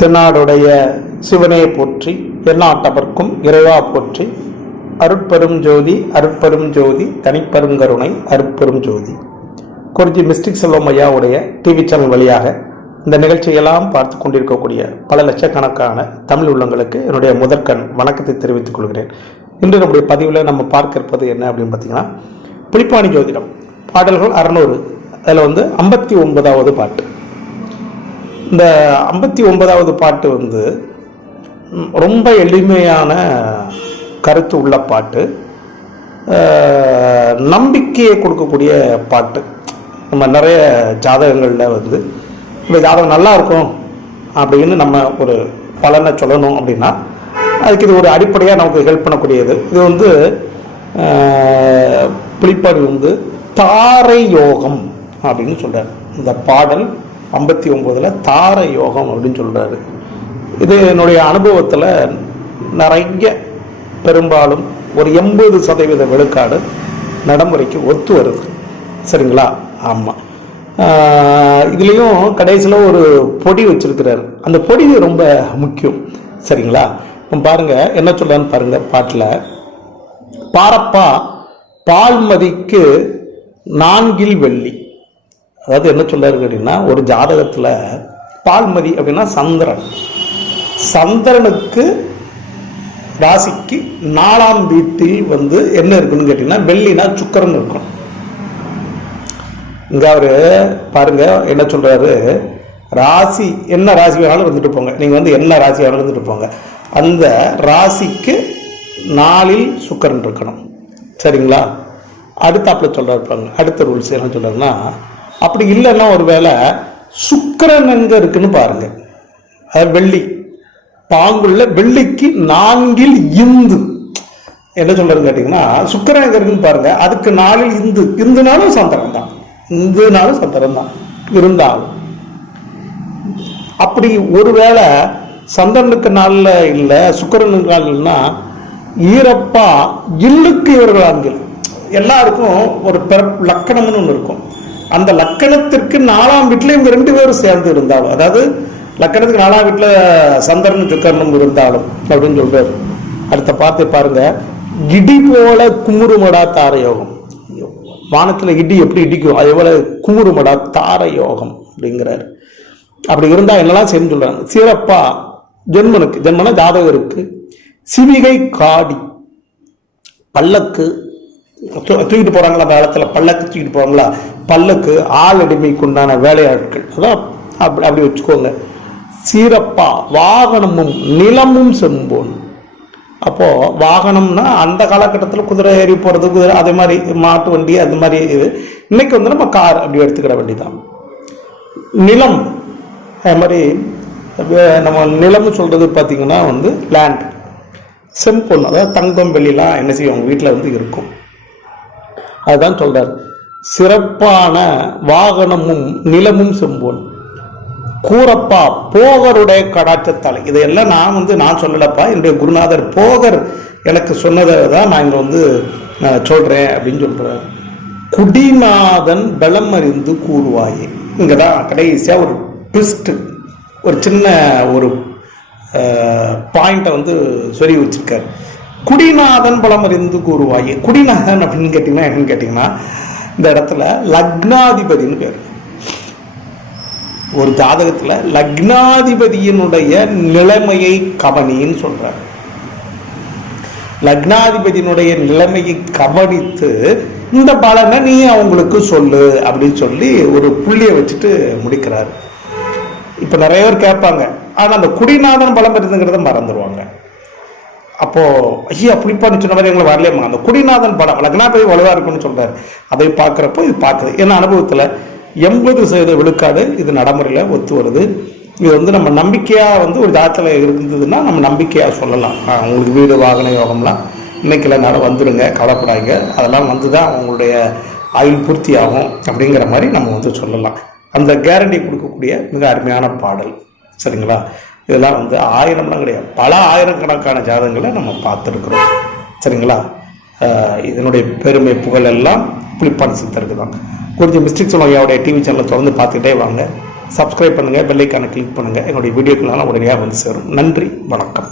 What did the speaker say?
தென்னாடுடைய சிவனே போற்றி, எந்நாட்டவர்க்கும் இறைவா போற்றி. அருட்பெரும் ஜோதி அருட்பெரும் ஜோதி தனிப்பெருங்கருணை அருட்பெரும் ஜோதி. குறிஞ்சி மிஸ்டிக் செல்வம் ஐயாவுடைய டிவி சேனல் வழியாக இந்த நிகழ்ச்சியெல்லாம் பார்த்து கொண்டிருக்கக்கூடிய பல லட்சக்கணக்கான தமிழ் உள்ளங்களுக்கு என்னுடைய முதற்கண் வணக்கத்தை தெரிவித்துக் கொள்கிறேன். இன்று நம்முடைய பதிவில் நம்ம பார்க்க இருப்பது என்ன அப்படின்னு பார்த்தீங்கன்னா, புலிப்பாணி ஜோதிடம் பாடல்கள் 600. அதில் 59வது பாட்டு. இந்த 59வது பாட்டு ரொம்ப எளிமையான கருத்து உள்ள பாட்டு, நம்பிக்கையை கொடுக்கக்கூடிய பாட்டு. நம்ம நிறைய ஜாதகங்களில் இந்த ஜாதகம் நல்லா இருக்கும் அப்படின்னு நம்ம ஒரு பலனை சொல்லணும் அப்படின்னா அதுக்கு இது ஒரு அடிப்படையாக நமக்கு ஹெல்ப் பண்ணக்கூடியது. இது புலிப்பாணி தாரை யோகம் அப்படின்னு சொல்கிறார். இந்த பாடல் 59ல் தாரை யோகம் அப்படின்னு சொல்கிறாரு. இது என்னுடைய அனுபவத்தில் நிறைய பெரும்பாலும் ஒரு 80% விழுக்காடு நடைமுறைக்கு ஒத்து வருது. சரிங்களா? ஆமாம். இதுலேயும் கடைசியில் ஒரு பொடி வச்சிருக்கிறாரு. அந்த பொடி ரொம்ப முக்கியம். சரிங்களா? பாருங்க என்ன சொல்றான்னு பாருங்க. பாட்டில் பாரப்பா பால்மதிக்கு 4 வெள்ளி. அதாவது என்ன சொல்றாரு அப்படின்னா, ஒரு ஜாதகத்தில் பால்மதி அப்படின்னா சந்திரன். சந்திரனுக்கு ராசிக்கு 4ஆம் வீட்டில் என்ன இருக்குன்னு கேட்டீங்கன்னா, வெள்ளினா சுக்கிரன் இருக்கும். இங்க அவரு பாருங்க என்ன சொல்றாரு, ராசி என்ன ராசி வேணாலும் இருந்துட்டு போங்க, நீங்க என்ன ராசி வேணாலும் இருந்துட்டு போங்க, அந்த ராசிக்கு 4இல் சுக்கிரன் இருக்கணும். சரிங்களா? அடுத்தாப்புல சொல்றாரு பாருங்க. அடுத்த ரூல்ஸ் என்ன சொல்றாருன்னா, அப்படி இல்லைன்னா ஒருவேளை சுக்கிரன் எங்க இருக்குன்னு பாருங்க. அது வெள்ளி பாங்குள்ள வெள்ளிக்கு 4இல் இந்து. என்ன சொல்றது கேட்டீங்கன்னா, சுக்கிரன் எங்க இருக்குன்னு பாருங்க. அதுக்கு 4இல் இந்து. இந்துனாலும் சந்திரன் தான். இந்துனாலும் சந்திரன் தான் இருந்தாலும். அப்படி ஒருவேளை சந்திரனுக்கு 4 இல்லை சுக்கிரனுக்கு 4ன்னா ஈரப்பா இல்லுக்கு இவர்கள் ஆண்கள் எல்லாருக்கும் ஒரு லக்கணம்னு ஒன்று இருக்கும். அந்த லக்கணத்திற்கு 4ஆம் வீட்டில் இவங்க 2 பேரும் சேர்ந்து இருந்தாலும், அதாவது லக்கணத்துக்கு 4ஆம் வீட்டில் சந்திரனும் சுக்கிரனும் இருந்தாலும் அப்படின்னு சொல்றாரு. அடுத்த பார்த்து பாருங்க. இடி போல குமுறுமடா தார யோகம். வானத்தில் இடி எப்படி இடிக்கும் அது போல குமுறுமடா தார யோகம் அப்படிங்கிறாரு. அப்படி இருந்தா என்னெல்லாம் செய்யணும்னு சொல்றாங்க. சிறப்பா ஜென்மன ஜாதகருக்கு சிவிகை காடி பல்லக்கு தூக்கிட்டு போறாங்களா, அந்த காலத்துல பல்லக்கு தூக்கிட்டு போறாங்களா, பல்லக்கு ஆள் அடிமைக்கு உண்டான வேலையாட்கள், அதான் அப்படி வச்சுக்கோங்க. சீரப்பா வாகனமும் நிலமும் செம்போன். அப்போ வாகனம்னா அந்த காலகட்டத்தில் குதிரை ஏறி போறது, குதிரை அதே மாதிரி மாட்டு வண்டி அது மாதிரி. இது இன்னைக்கு நம்ம கார் அப்படி எடுத்துக்கிட வேண்டியதான். நிலம் அது மாதிரி நம்ம நிலம் சொல்றது பார்த்தீங்கன்னா லேண்ட். செம்பொன் அதாவது தங்கம் வெள்ளிலாம் என்ன செய்யும் அவங்க வீட்டில் இருக்கும். அதுதான் சொல்றாரு. சிறப்பான வாகனமும் நிலமும் செம்போன் கூறப்பா போகருடைய கடாட்சத்தாலை. இதையெல்லாம் நான் சொல்லலப்பா, என்னுடைய குருநாதர் போகர் எனக்கு சொன்னதை தான் நான் இங்க சொல்றேன் அப்படின்னு சொல்றாரு. குடிநாதன் பலம் அறிந்து கூறுவாயே. இங்கதான் கடைசியா ஒரு ட்விஸ்ட், ஒரு சின்ன ஒரு பாயிண்ட்டை சொல்லி வச்சிருக்காரு. குடிநாதன் பலம் அறிந்து கூறுவாயே. குடிநாதன் அப்படின்னு கேட்டீங்கன்னா என்னன்னு கேட்டீங்கன்னா, இந்த இடத்துல லக்னாதிபதினு பேர். ஒரு ஜாதகத்துல லக்னாதிபதியினுடைய நிலைமையை கவனின்னு சொல்றார். லக்னாதிபதியினுடைய நிலைமையை கவனித்து இந்த பலனை நீ அவங்களுக்கு சொல்லு அப்படின்னு சொல்லி ஒரு புள்ளியை வச்சுட்டு முடிக்கிறார். இப்ப நிறைய பேர் கேட்பாங்க, ஆனா அந்த குடிநாதன் பலம் இருந்துங்கிறத மறந்துடுவாங்க. அப்போ ஐயா புலிப்பாணி சொன்ன மாதிரி எங்களை வரலையம்மா, அந்த குடிநாதன் பலம் லக்னாதிபதி வலுவா இருக்குன்னு சொல்றாரு. அதை பார்க்கிறப்போ இது பார்க்குது. ஏன்னா அனுபவத்துல 80% விழுக்காடு இது நடைமுறையில் ஒத்து வருது. இது நம்ம நம்பிக்கையா ஒரு ஜாதகத்தில் இருந்ததுன்னா நம்ம நம்பிக்கையா சொல்லலாம். உங்களுக்கு வீடு வாகன யோகம்லாம் இன்னைக்கெல்லாம் வந்துடுங்க, கவலைப்படாங்க, அதெல்லாம் தான் அவங்களுடைய ஆயுள் பூர்த்தி ஆகும் அப்படிங்கிற மாதிரி நம்ம சொல்லலாம். அந்த கேரண்டி கொடுக்கக்கூடிய மிக அருமையான பாடல். சரிங்களா? இதெல்லாம் 1000லாம் கிடையாது, பல ஆயிரக்கணக்கான ஜாதகங்களை நம்ம பார்த்துருக்குறோம். சரிங்களா? இதனுடைய பெருமை புகழ் எல்லாம் புலிப்பாணி சித்தருக்கு தான். குறிஞ்சி மிஸ்டிக் செல்வம் ஐயாவுடைய டிவி சேனலை தொடர்ந்து பார்த்துக்கிட்டே வாங்க. சப்ஸ்கிரைப் பண்ணுங்கள், பெல் ஐக்கானை கிளிக் பண்ணுங்கள். என்னுடைய வீடியோக்கெல்லாம் உடனடியாக வந்து சேரும். நன்றி, வணக்கம்.